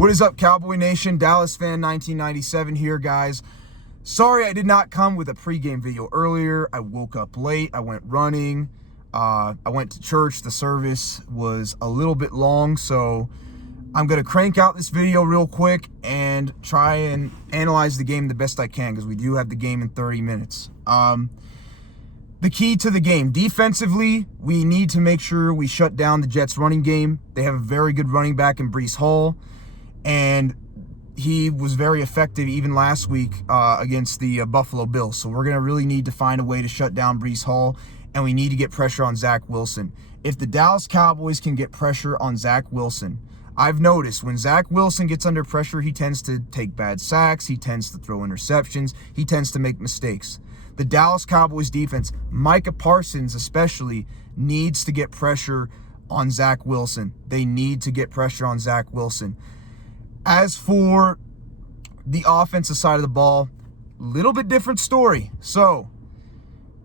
What is up, Cowboy Nation? Dallas fan 1997 here, guys. Sorry I did not come with a pregame video earlier. I woke up late. I went running. I went to church. The service was a little bit long, so I'm going to crank out this video real quick and try and analyze the game the best I can, because we do have the game in 30 minutes. The key to the game, defensively, we need to make sure we shut down the Jets running game. They have a very good running back in Breece Hall, and he was very effective even last week against the Buffalo Bills. So we're going to really need to find a way to shut down Breece Hall, and we need to get pressure on Zach Wilson. If the Dallas Cowboys can get pressure on Zach Wilson, I've noticed when Zach Wilson gets under pressure, he tends to take bad sacks, he tends to throw interceptions, he tends to make mistakes. The Dallas Cowboys defense, Micah Parsons especially, needs to get pressure on Zach Wilson. They need to get pressure on Zach Wilson. As for the offensive side of the ball, little bit different story. So,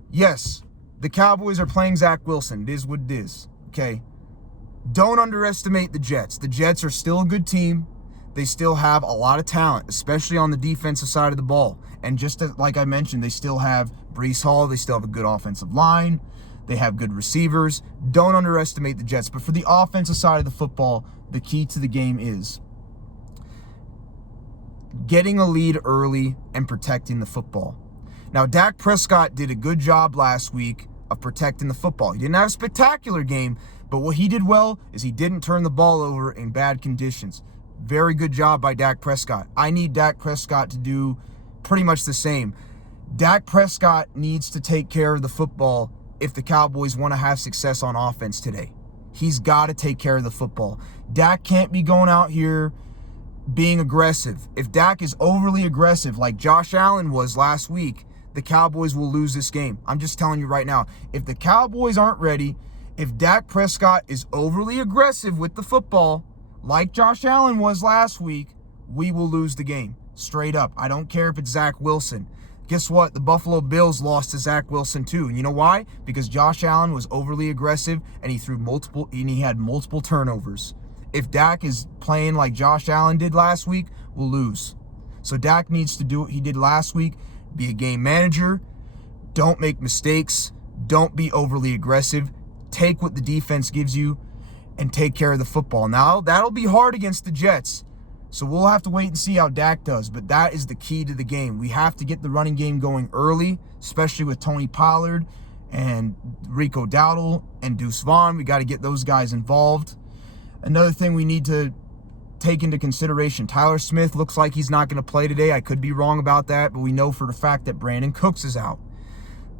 yes, the Cowboys are playing Zach Wilson. It is what it is, okay? Don't underestimate the Jets. The Jets are still a good team. They still have a lot of talent, especially on the defensive side of the ball. And just like I mentioned, they still have Breece Hall. They still have a good offensive line. They have good receivers. Don't underestimate the Jets. But for the offensive side of the football, the key to the game is getting a lead early and protecting the football. Now, Dak Prescott did a good job last week of protecting the football. He didn't have a spectacular game, but what he did well is he didn't turn the ball over in bad conditions. Very good job by Dak Prescott. I need Dak Prescott to do pretty much the same. Dak Prescott needs to take care of the football if the Cowboys want to have success on offense today. He's got to take care of the football. Dak can't be going out here being aggressive. If Dak is overly aggressive like Josh Allen was last week, the Cowboys will lose this game. I'm just telling you right now. If the Cowboys aren't ready, if Dak Prescott is overly aggressive with the football like Josh Allen was last week, we will lose the game. Straight up. I don't care if it's Zach Wilson. Guess what? The Buffalo Bills lost to Zach Wilson too. And you know why? Because Josh Allen was overly aggressive and he had multiple turnovers. If Dak is playing like Josh Allen did last week, we'll lose. So Dak needs to do what he did last week. Be a game manager. Don't make mistakes. Don't be overly aggressive. Take what the defense gives you and take care of the football. Now, that'll be hard against the Jets. So we'll have to wait and see how Dak does. But that is the key to the game. We have to get the running game going early, especially with Tony Pollard and Rico Dowdle and Deuce Vaughn. We got to get those guys involved. Another thing we need to take into consideration, Tyler Smith looks like he's not going to play today. I could be wrong about that, but we know for the fact that Brandon Cooks is out.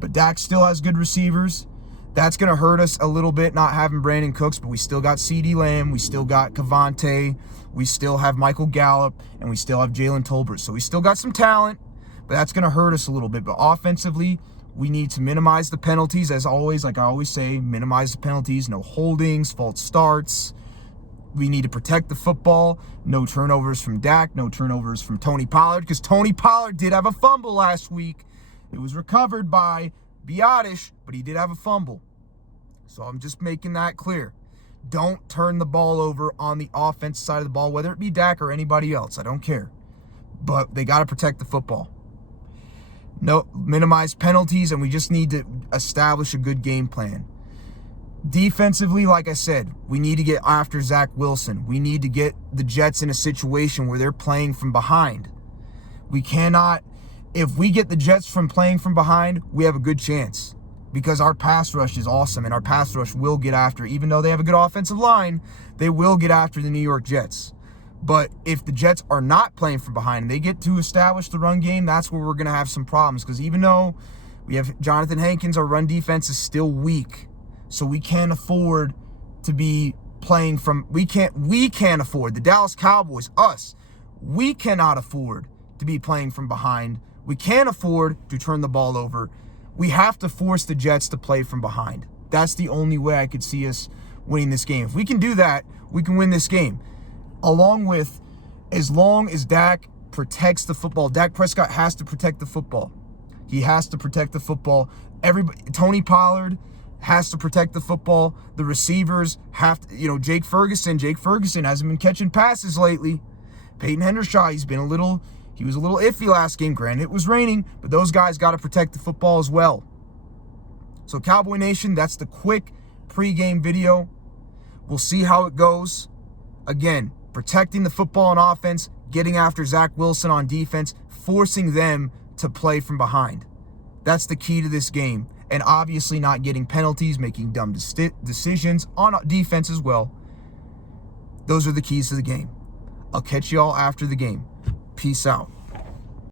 But Dak still has good receivers. That's going to hurt us a little bit not having Brandon Cooks, but we still got CeeDee Lamb. We still got Cavante. We still have Michael Gallup, and we still have Jalen Tolbert. So we still got some talent, but that's going to hurt us a little bit. But offensively, we need to minimize the penalties. As always, like I always say, minimize the penalties. No holdings, false starts. We need to protect the football. No turnovers from Dak. No turnovers from Tony Pollard, because Tony Pollard did have a fumble last week. It was recovered by Biotish, but he did have a fumble. So I'm just making that clear. Don't turn the ball over on the offensive side of the ball, whether it be Dak or anybody else. I don't care. But they got to protect the football. No, minimize penalties, and we just need to establish a good game plan. Defensively, like I said, we need to get after Zach Wilson. We need to get the Jets in a situation where they're playing from behind. We cannot, if we get the Jets from playing from behind, we have a good chance. Because our pass rush is awesome, and our pass rush will get after, even though they have a good offensive line, they will get after the New York Jets. But if the Jets are not playing from behind and they get to establish the run game, that's where we're going to have some problems. Because even though we have Jonathan Hankins, our run defense is still weak. So we can't afford to be playing from, we can't afford, the Dallas Cowboys, we cannot afford to be playing from behind. We can't afford to turn the ball over. We have to force the Jets to play from behind. That's the only way I could see us winning this game. If we can do that, we can win this game. Along with, as long as Dak protects the football, Dak Prescott has to protect the football. He has to protect the football. Tony Pollard has to protect the football. The receivers have to, Jake Ferguson hasn't been catching passes lately. Peyton Hendershot, he was a little iffy last game. Granted, it was raining, but those guys got to protect the football as well. So Cowboy Nation, that's the quick pregame video. We'll see how it goes. Again, protecting the football on offense, getting after Zach Wilson on defense, forcing them to play from behind. That's the key to this game. And obviously not getting penalties, making dumb decisions on defense as well. Those are the keys to the game. I'll catch you all after the game. Peace out.